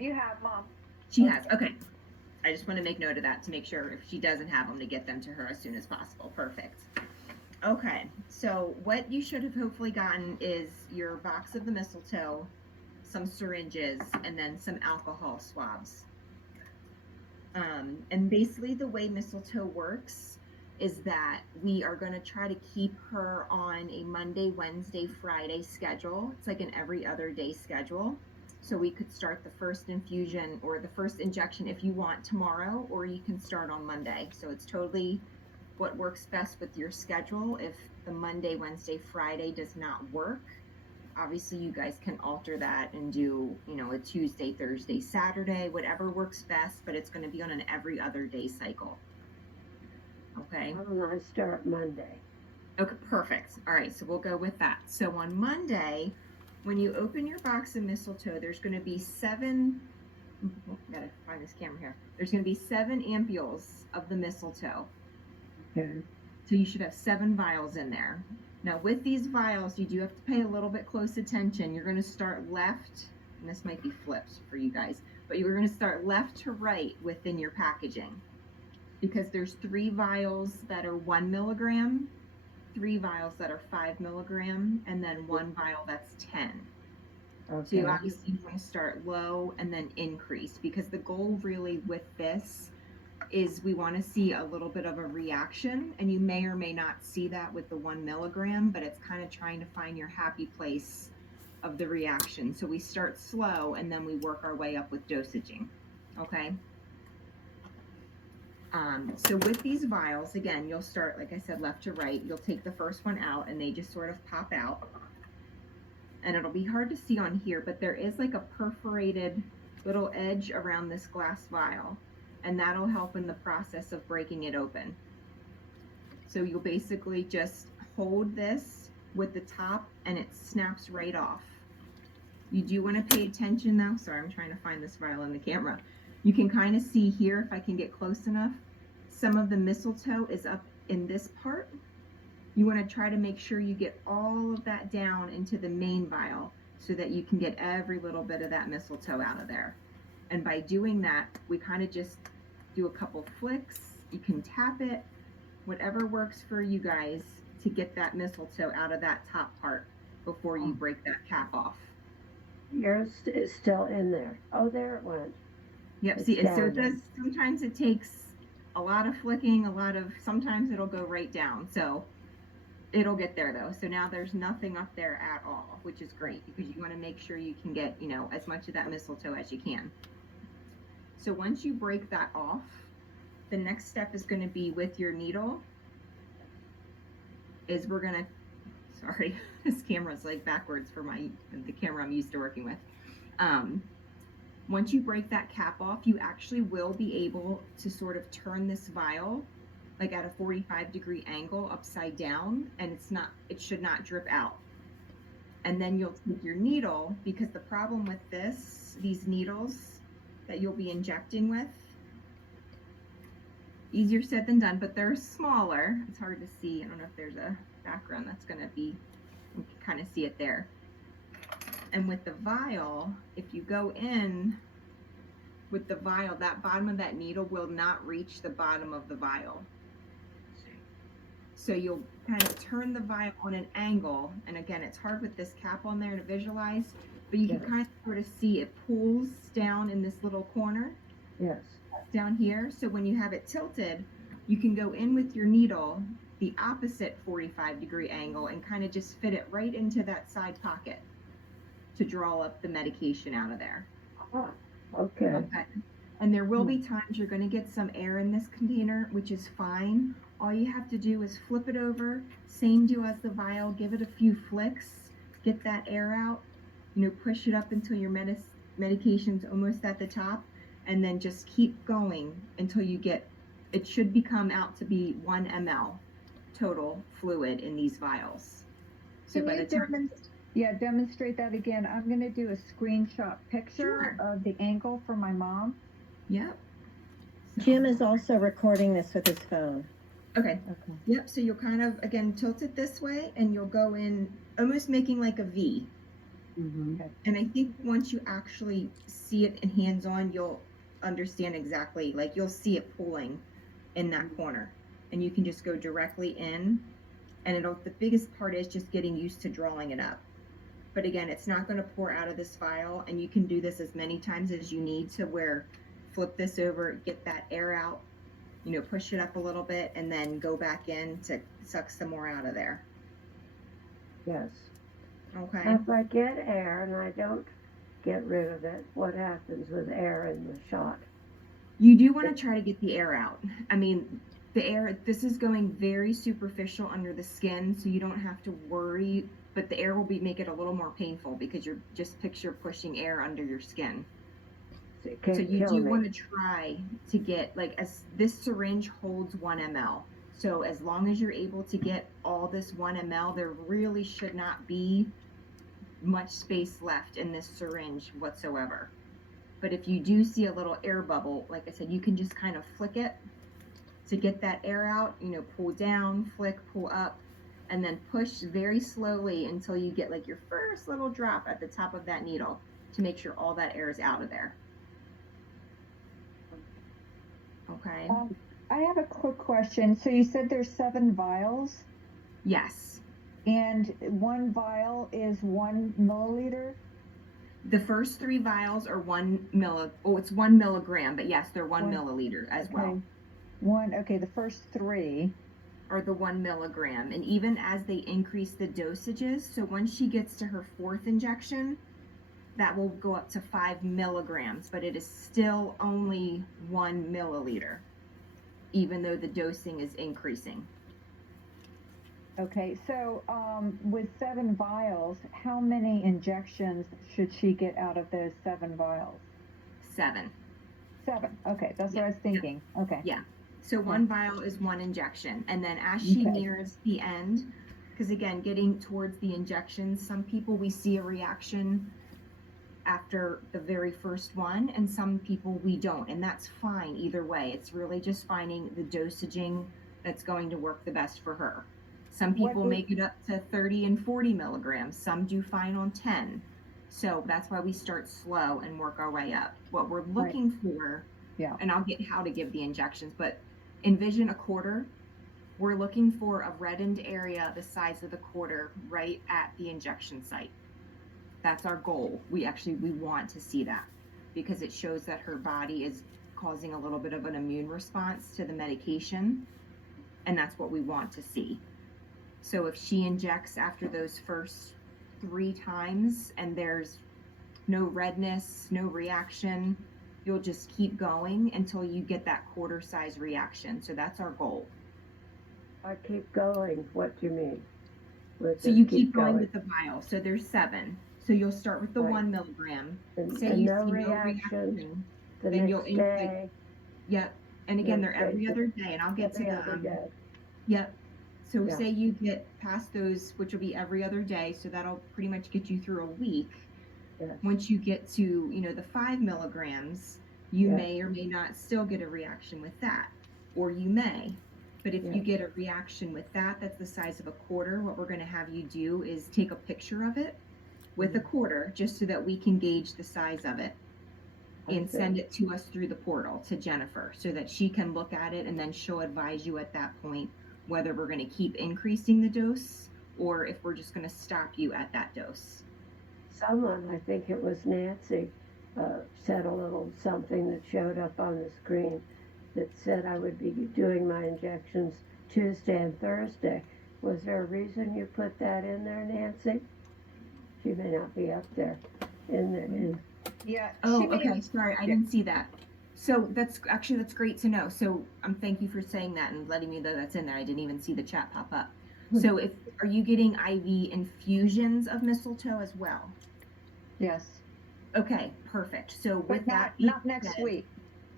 You have, Mom. She has. Okay. I just want to make note of that to make sure if she doesn't have them to get them to her as soon as possible. Perfect. Okay. So what you should have hopefully gotten is your box of the mistletoe, some syringes, and then some alcohol swabs. And basically the way mistletoe works is that we are going to try to keep her on a Monday, Wednesday, Friday schedule. It's like an every other day schedule. So we could start the first infusion or the first injection if you want tomorrow, or you can start on Monday. So it's totally what works best with your schedule. If the Monday, Wednesday, Friday does not work, obviously you guys can alter that and do, a Tuesday, Thursday, Saturday, whatever works best, but it's going to be on an every other day cycle. Okay. I'm going to start Monday. Okay, perfect. All right, so we'll go with that. So on Monday, when you open your box of mistletoe, there's going to be 7, I gotta find this camera here. There's going to be 7 ampules of the mistletoe. Okay. So you should have 7 vials in there. Now with these vials, you do have to pay a little bit close attention. You're going to start left, and this might be flipped for you guys, but you're going to start left to right within your packaging, because there's 3 vials that are 1 milligram, 3 vials that are 5 milligram, and then 1 vial that's 10. Okay. So you obviously want to start low and then increase, because the goal really with this is we want to see a little bit of a reaction, and you may or may not see that with the 1 milligram, but it's kind of trying to find your happy place of the reaction. So we start slow and then we work our way up with dosaging. Okay. So with these vials, again, you'll start, like I said, left to right. You'll take the first one out and they just sort of pop out. And it'll be hard to see on here, but there is like a perforated little edge around this glass vial, and that'll help in the process of breaking it open. So you'll basically just hold this with the top and it snaps right off. You do want to pay attention though. Sorry, I'm trying to find this vial in the camera. You can kind of see here, if I can get close enough, some of the mistletoe is up in this part. You want to try to make sure you get all of that down into the main vial so that you can get every little bit of that mistletoe out of there. And by doing that, we kind of just do a couple flicks. You can tap it, whatever works for you guys to get that mistletoe out of that top part before you break that cap off. Yours is still in there. Oh, there it went. Yep, see, and so it does, sometimes it takes a lot of flicking, sometimes it'll go right down. So it'll get there though. So now there's nothing up there at all, which is great, because you want to make sure you can get, as much of that mistletoe as you can. So once you break that off, the next step is going to be with your needle, is we're going to, sorry, this camera's like backwards for the camera I'm used to working with. Once you break that cap off, you actually will be able to sort of turn this vial like at a 45-degree angle upside down, and it should not drip out. And then you'll take your needle, because the problem with these needles that you'll be injecting with, easier said than done, but they're smaller. It's hard to see. I don't know if there's a background that's going to be, you can kind of see it there. And with the vial, if you go in with the vial, that bottom of that needle will not reach the bottom of the vial. So you'll kind of turn the vial on an angle, and again, it's hard with this cap on there to visualize, but you can kind of sort of see it pulls down in this little corner. Yes. Down here. So when you have it tilted, you can go in with your needle the opposite 45-degree angle and kind of just fit it right into that side pocket to draw up the medication out of there. Okay. And there will be times you're going to get some air in this container, which is fine. All you have to do is flip it over, same deal as the vial, give it a few flicks, get that air out, push it up until your medication's almost at the top, and then just keep going until you get, it should become out to be 1 ml total fluid in these vials. So by the time, demonstrate that again. I'm going to do a screenshot picture of the angle for my mom. Yep. Jim is also recording this with his phone. Okay. Yep. So you'll kind of, again, tilt it this way, and you'll go in almost making like a V. Mm-hmm. And I think once you actually see it in hands-on, you'll understand exactly, like you'll see it pulling in that corner, and you can just go directly in, and the biggest part is just getting used to drawing it up. But again, it's not going to pour out of this vial, and you can do this as many times as you need to where flip this over, get that air out, push it up a little bit, and then go back in to suck some more out of there. Yes. Okay. If I get air and I don't get rid of it, what happens with air in the shot? You do want to try to get the air out. I mean, this is going very superficial under the skin, so you don't have to worry, but the air will make it a little more painful because you're just picture pushing air under your skin. It So can't you kill do me. want to try to get, as this syringe holds 1 ml. So as long as you're able to get all this 1 ml, there really should not be much space left in this syringe whatsoever. But if you do see a little air bubble, like I said, you can just kind of flick it to get that air out, pull down, flick, pull up, and then push very slowly until you get like your first little drop at the top of that needle to make sure all that air is out of there. Okay. I have a quick question. So you said there's 7 vials, Yes. and 1 vial is 1 milliliter? The first 3 vials are 1 it's 1 milligram, but yes, they're 1 milliliter as well. The first 3 are the 1 milligram. And even as they increase the dosages, so once she gets to her 4th injection, that will go up to 5 milligrams, but it is still only 1 milliliter, even though the dosing is increasing. Okay, so with 7 vials, how many injections should she get out of those 7 vials? 7. 7. Okay, that's what I was thinking. Okay. Yeah. So 1 vial is 1 injection, and then as she nears the end, because again, getting towards the injections, some people we see a reaction after the very first one, and some people we don't, and that's fine either way. It's really just finding the dosaging that's going to work the best for her. Some people make it up to 30 and 40 milligrams. Some do fine on 10. So that's why we start slow and work our way up. What we're looking for, and I'll get how to give the injections, but envision a quarter. We're looking for a reddened area the size of the quarter right at the injection site. That's our goal. We want to see that because it shows that her body is causing a little bit of an immune response to the medication, and that's what we want to see. So if she injects after those first 3 times and there's no redness, no reaction, you'll just keep going until you get that quarter size reaction. So that's our goal. I keep going. What do you mean? So you keep going with the vial. So there's 7. So you'll start with the 1 milligram. Say you no see reaction. The then next day. Yep. And again, they're every other day, and I'll get to the Yep. So say you get past those, which will be every other day, so that'll pretty much get you through a week. Yes. Once you get to, the 5 milligrams, you may or may not still get a reaction with that, or you may. But if you get a reaction with that, that's the size of a quarter, what we're going to have you do is take a picture of it with a quarter, just so that we can gauge the size of it and send it to us through the portal to Jennifer so that she can look at it, and then she'll advise you at that point whether we're going to keep increasing the dose or if we're just going to stop you at that dose. Someone, I think it was Nancy, said a little something that showed up on the screen that said I would be doing my injections Tuesday and Thursday. Was there a reason you put that in there, Nancy? She may not be up there in there. Yeah. Oh, okay. Sorry, I didn't see that. So that's great to know. So thank you for saying that and letting me know that's in there. I didn't even see the chat pop up. So are you getting IV infusions of mistletoe as well? Yes. Okay, perfect. So with that, not next week.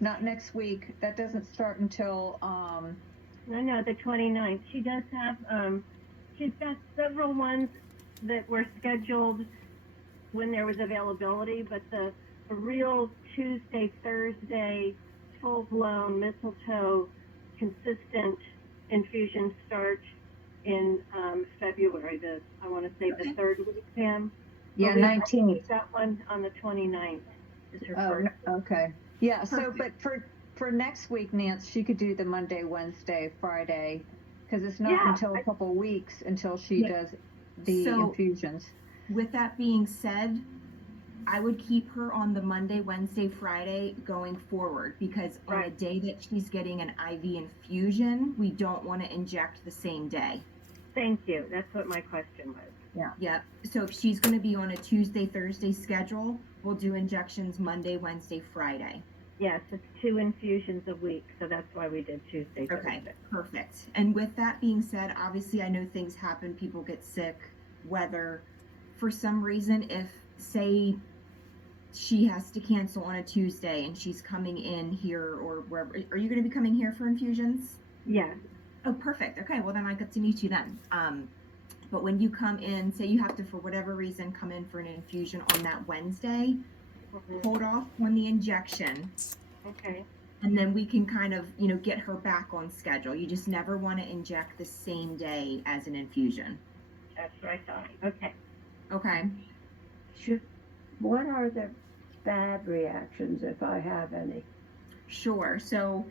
Not next week. That doesn't start until No, the 29th. She does have she's got several ones that were scheduled when there was availability, but the real Tuesday, Thursday, full-blown mistletoe consistent infusion start in February. I want to say the 3rd week, Pam. Yeah, We've 19th. got one on the 29th. Is her Oh, first. okay. Yeah, so, Perfect. but for next week, Nance, she could do the Monday, Wednesday, Friday, because it's not Yeah, until a couple weeks until she Yeah. does the So- infusions. With that being said, I would keep her on the Monday, Wednesday, Friday going forward, because on a Right. day that she's getting an IV infusion, we don't want to inject the same day. Thank you. That's what my question was. Yep. So if she's going to be on a Tuesday, Thursday schedule, we'll do injections Monday, Wednesday, Friday. Yes, it's 2 infusions a week, so that's why we did Tuesday, Okay, Thursday. perfect. And with that being said, obviously I know things happen, people get sick, weather. For some reason, if, say, she has to cancel on a Tuesday and she's coming in here or wherever, are you going to be coming here for infusions? Yes. Oh, perfect. Okay, well then I get to meet you then. But when you come in, say you have to, for whatever reason, come in for an infusion on that Wednesday, hold off on the injection, Okay. and then we can kind of, get her back on schedule. You just never want to inject the same day as an infusion. That's what I thought. Okay. Okay. What are the bad reactions, if I have any? Sure. So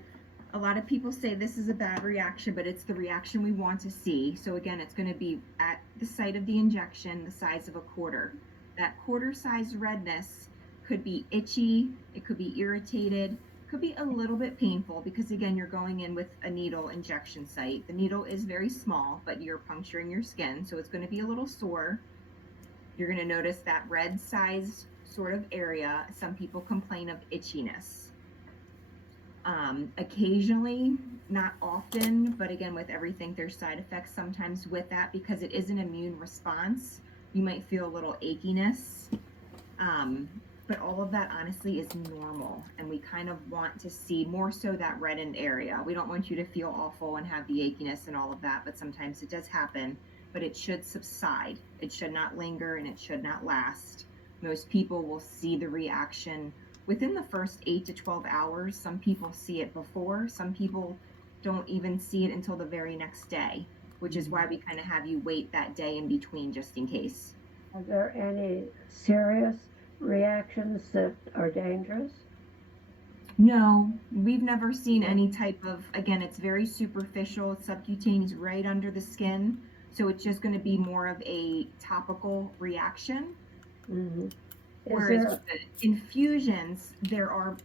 a lot of people say this is a bad reaction, but it's the reaction we want to see. So again, it's going to be at the site of the injection, the size of a quarter. That quarter size redness could be itchy, it could be irritated, could be a little bit painful, because again, you're going in with a needle injection site. The needle is very small, but you're puncturing your skin, so it's going to be a little sore. You're going to notice that red size sort of area. Some people complain of itchiness. Occasionally, not often, but again, with everything, there's side effects sometimes with that, because it is an immune response. You might feel a little achiness. But all of that honestly is normal, and we kind of want to see more so that reddened area. We don't want you to feel awful and have the achiness and all of that, but sometimes it does happen, but it should subside. It should not linger, and it should not last. Most people will see the reaction within the first 8 to 12 hours. Some people see it before. Some people don't even see it until the very next day, which is why we kind of have you wait that day in between just in case. Are there any serious reactions that are dangerous? No, we've never seen any type of, again, it's very superficial. It's subcutaneous right under the skin. So it's just going to be more of a topical reaction. Mm-hmm. Whereas with the infusions, there are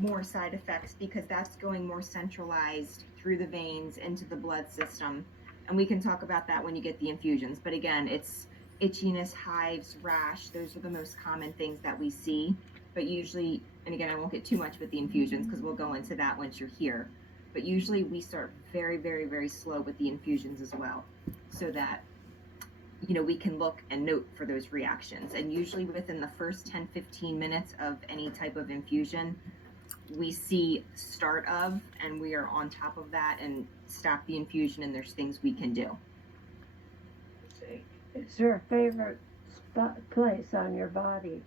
more side effects, because that's going more centralized through the veins into the blood system. And we can talk about that when you get the infusions. But again, it's itchiness, hives, rash. Those are the most common things that we see. But usually, and again, I won't get too much with the infusions because we'll go into that once you're here. But usually we start very, very, very slow with the infusions as well, so that we can look and note for those reactions. And usually within the first 10-15 minutes of any type of infusion, we see start of, and we are on top of that and stop the infusion, and there's things we can do. Is there a favorite place on your body?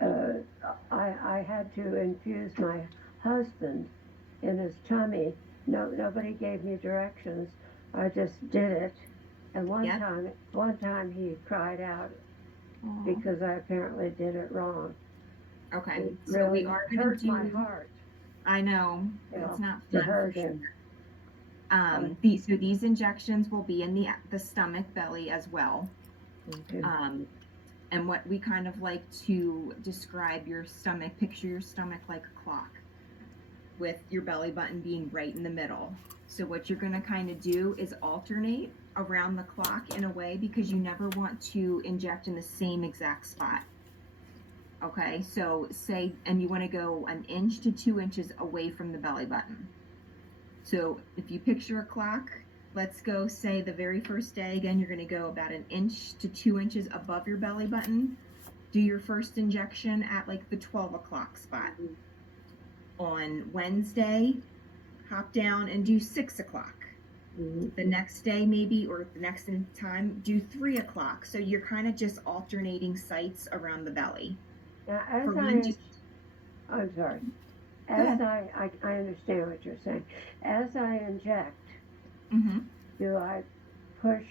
I had to infuse my husband in his tummy. Nobody gave me directions. I just did it. And one time he cried out because I apparently did it wrong. Okay, It so really we are hurt my heart. I know, it's not fun for sure. So these injections will be in the stomach, belly as well. Okay. And what we kind of like to describe your stomach, picture your stomach like a clock, with your belly button being right in the middle. So what you're going to kind of do is alternate around the clock in a way, because you never want to inject in the same exact spot. Okay, so say, and you want to go 1 inch to 2 inches away from the belly button. So if you picture a clock, let's go, say the very first day, again, you're going to go about 1 inch to 2 inches above your belly button. Do your first injection at like the 12 o'clock spot. On Wednesday, hop down and do 6 o'clock. The next day maybe, or the next time, do 3 o'clock. So you're kind of just alternating sites around the belly. Now, I'm sorry. As I understand what you're saying. As I inject, do I push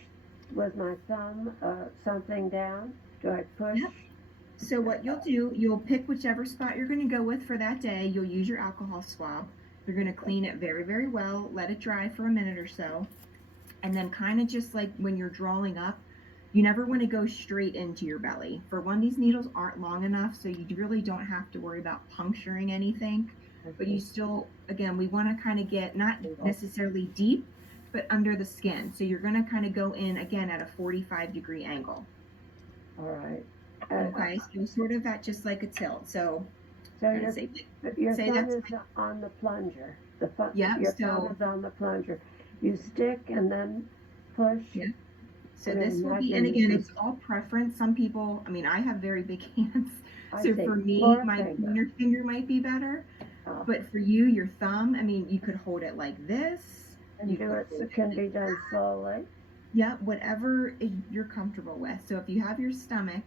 with my thumb something down? Do I push? Yep. So what you'll do, you'll pick whichever spot you're going to go with for that day. You'll use your alcohol swab. You're going to clean it very, very well, let it dry for a minute or so, and then kind of just like when you're drawing up, you never want to go straight into your belly. For one, these needles aren't long enough, so you really don't have to worry about puncturing anything. But you still, again, we want to kind of get not necessarily deep, but under the skin. So you're going to kind of go in again at a 45-degree angle. All right. Okay, so sort of at just like a tilt. So your say thumb that's is on the plunger. Yep, Your thumb is on the plunger. You stick and then push. Yeah. So this will be, and again, it's all preference. Some people, I mean, I have very big hands. So for me, my pointer finger might be better. But for you, your thumb, I mean, you could hold it like this. And it can be done slowly. Yeah, whatever you're comfortable with. So if you have your stomach,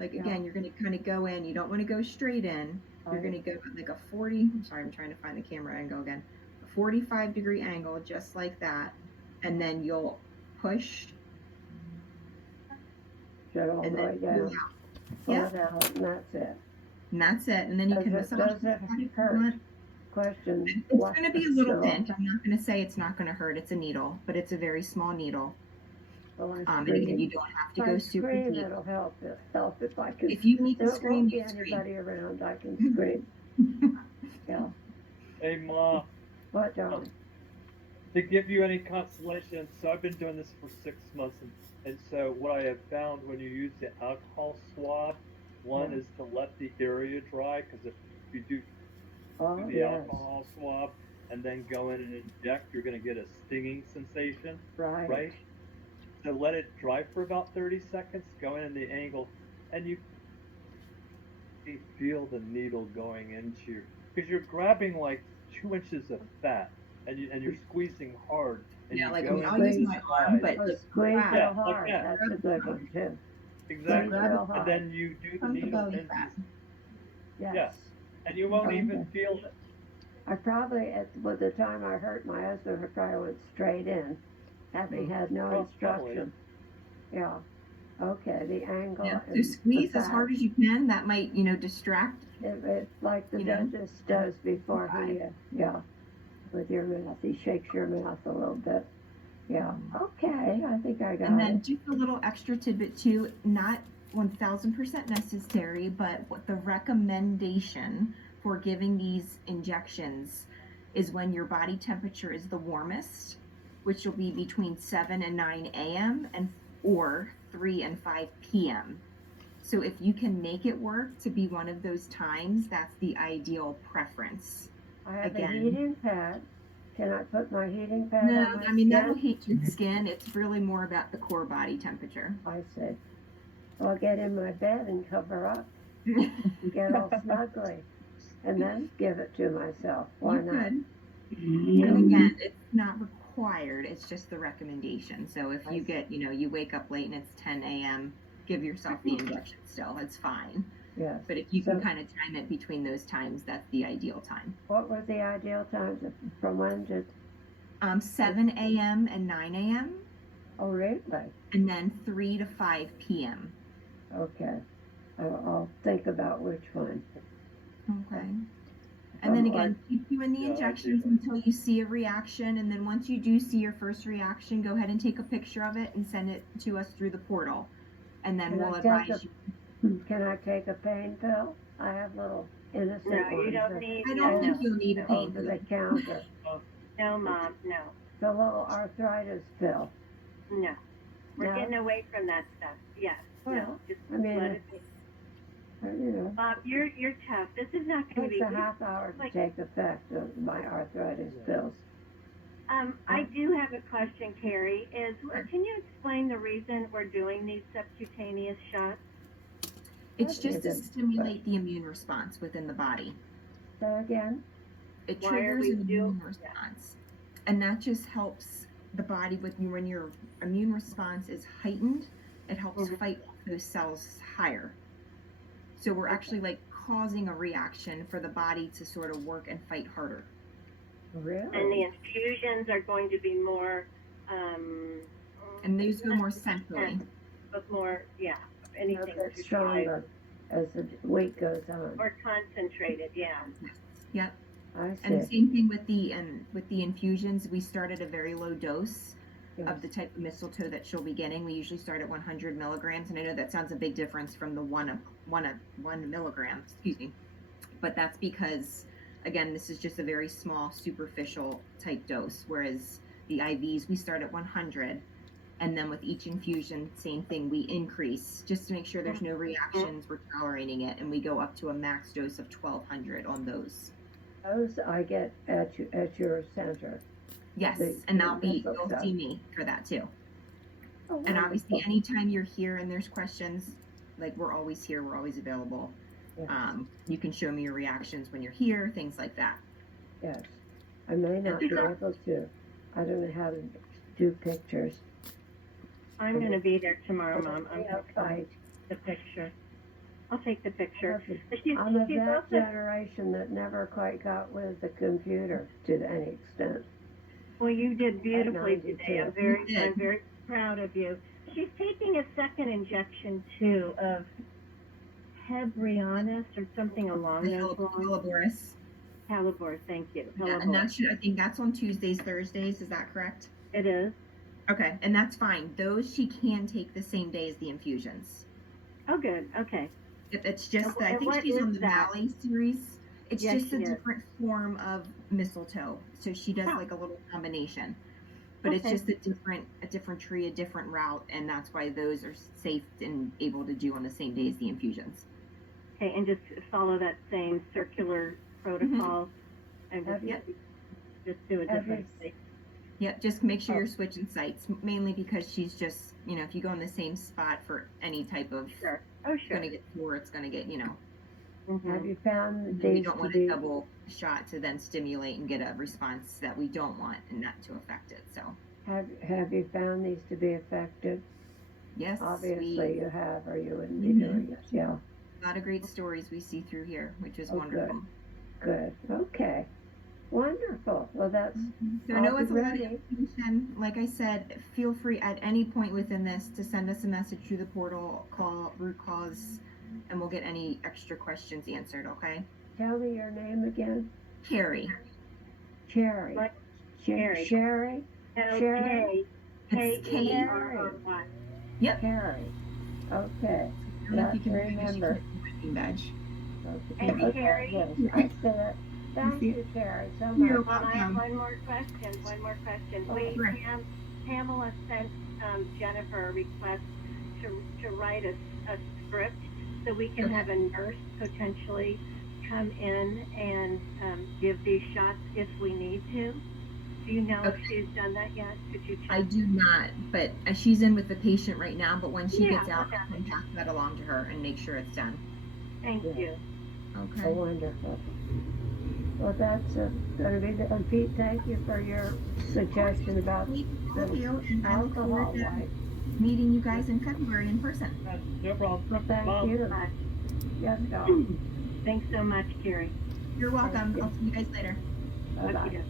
like again, you're going to kind of go in. You don't want to go straight in. You're going to go at like a 40. I'm sorry, I'm trying to find the camera angle again. A 45-degree angle, just like that. And then you'll push. And then pull it out, and that's it. And that's it. And then you can massage. Does it hurt? Question. It's going to be a little pinch. I'm not going to say it's not going to hurt. It's a needle, but it's a very small needle. And again, you don't have to go super deep. It'll help if I can. If you need to scream, you scream. Anybody around, I can scream. Yeah. Hey, Ma. What, darling? To give you any consolation, so I've been doing this for 6 months, and so what I have found when you use the alcohol swab, one is to let the area dry, because if you do the alcohol swab and then go in and inject, you're going to get a stinging sensation, right? So let it dry for about 30 seconds, go in the angle, and you feel the needle going into your, because you're grabbing like 2 inches of fat, and you're squeezing hard. And yeah, you like go I'll use my arm, but squeeze real hard. Like that. That's a good one too. Exactly. And then you do the needle into. Yes. Yeah. And you won't even feel it. I probably, by the time I hurt my husband, I probably went straight in, having had no instruction. Yeah. Okay, the angle. Yeah. So squeeze as hard as you can. That might, distract. It's like the dentist does before he, with your mouth. He shakes your mouth a little bit. Yeah. Okay, I think I got it. And then just a little extra tidbit too, not 1000% necessary, but what the recommendation for giving these injections is when your body temperature is the warmest, which will be between 7 and 9 a.m. or 3 and 5 p.m. So if you can make it work to be one of those times, that's the ideal preference. I have a heating pad. Can I put my heating pad on my I mean, that'll heat your skin. It's really more about the core body temperature. I see. I'll get in my bed and cover up and get all snuggly and then give it to myself. Why not? And again, it's not required. It's just the recommendation. So if you get, you wake up late and it's 10 a.m., give yourself the injection still. It's fine. Yes. But if you can kind of time it between those times, that's the ideal time. What were the ideal times? From when to? 7 a.m. and 9 a.m. Oh, really? And then 3 to 5 p.m. Okay. I'll think about which one. Okay. And then again, keep doing the injections until you see a reaction. And then once you do see your first reaction, go ahead and take a picture of it and send it to us through the portal. And then we'll advise you. Can I take a pain pill? I have little innocent ones. No, you don't need. I don't think you'll need a pain pill. pill. Over the counter. No, Mom, no. The little arthritis pill. No. We're getting away from that stuff. Yes. No. Just let it be. Bob, you're tough. This is not going to be. It takes a half hour to take effect of my arthritis pills. I do have a question, Carrie. Can you explain the reason we're doing these subcutaneous shots? It's just to stimulate the immune response within the body. So again? It triggers an immune response. And that just helps the body when your immune response is heightened, it helps fight those cells higher. So we're actually like causing a reaction for the body to sort of work and fight harder. Really? And the infusions are going to be more. And those go more centrally. But more, anything It's too dry stronger as the week goes on. or concentrated. Yeah. Yep. I And see. same thing with the infusions. We start at a very low dose Yes. of the type of mistletoe that she'll be getting. We usually start at 100 milligrams, and I know that sounds a big difference from the one milligram. Excuse me, but that's because again, this is just a very small, superficial type dose. Whereas the IVs, we start at 100, and then with each infusion, same thing, we increase just to make sure there's no reactions. We're tolerating it, and we go up to a max dose of 1200 on those. Those I get at your center. Yes, The- and the you'll mistletoe. see me for that too. Oh, And obviously, wonderful. anytime you're here and there's questions, like we're always here, we're always available. Yes. You can show me your reactions when you're here, things like that. Yes. I may not be able to. I don't know how to do pictures. I'm going to be there tomorrow, Mom. I'm Yeah, going to fine. the picture. I'll take the picture. I'm of She's that also, generation that never quite got with the computer to any extent. well, you did beautifully 92. today. You did. I'm very proud of you. She's taking a second injection too of Hebrianus or something along The those lines. Helleboris. Hellebore, thank you. Yeah, and I think that's on Tuesdays, Thursdays. Is that correct? It is. Okay, and that's fine. Those she can take the same day as the infusions. Oh, good. Okay. It's just that I And think what she's is on the that? Valley series. It's Yes, just a she is. different form of mistletoe. So she does Huh. like a little combination. But it's Okay. just a different tree, a different route, and that's why those are safe and able to do on the same day as the infusions. Okay, and just follow that same circular protocol and Have you- just do it have you- differently. Yep, just make sure Oh. you're switching sites, mainly because she's just, if you go in the same spot for any type of, Sure. Oh, it's sure. going to get sore, it's going to get, Mhm. Have you found we these don't to want be? a double shot to then stimulate and get a response that we don't want and not to affect it. So, Have you found these to be effective? yes, Obviously, you have, or you wouldn't be Mhm. doing it. Yeah. a lot of great stories we see through here, which is Oh, wonderful. Good. Okay. Wonderful. Well, that's. So I know I'll be it's a lot of ready. information. Like I said, feel free at any point within this to send us a message through the portal, call root cause, and we'll get any extra questions answered, okay? Tell me your name again. Carrie. Cherry. Like Cherry. Sherry. Sherry? It's K-E-R-R-Y. Yep. Cherry. Okay. I don't know if you can Remember. badge. Okay. And Okay, Carrie? yes, I said, thank you, Carrie, so You're much. Well, I have welcome. one more question. Oh, sure. Pamela sent Jennifer a request to write a script so we can Okay. have a nurse potentially come in and give these shots if we need to. Do you know if Okay. she's done that yet? Could you check? I do not, but she's in with the patient right now, but when she Yeah, gets out, okay. I can pass that along to her and make sure it's done. Thank Yeah. you. Okay. Oh, wonderful. Well, that's going to be the, and Pete, thank you for your suggestion about Thank you, and I look alcohol forward to wipe. meeting you guys in February in person. No problem. Well, thank Mom. you. Bye. Yes, go. Thanks so much, Carrie. You're welcome. you. I'll see you guys later. Bye-bye. Okay.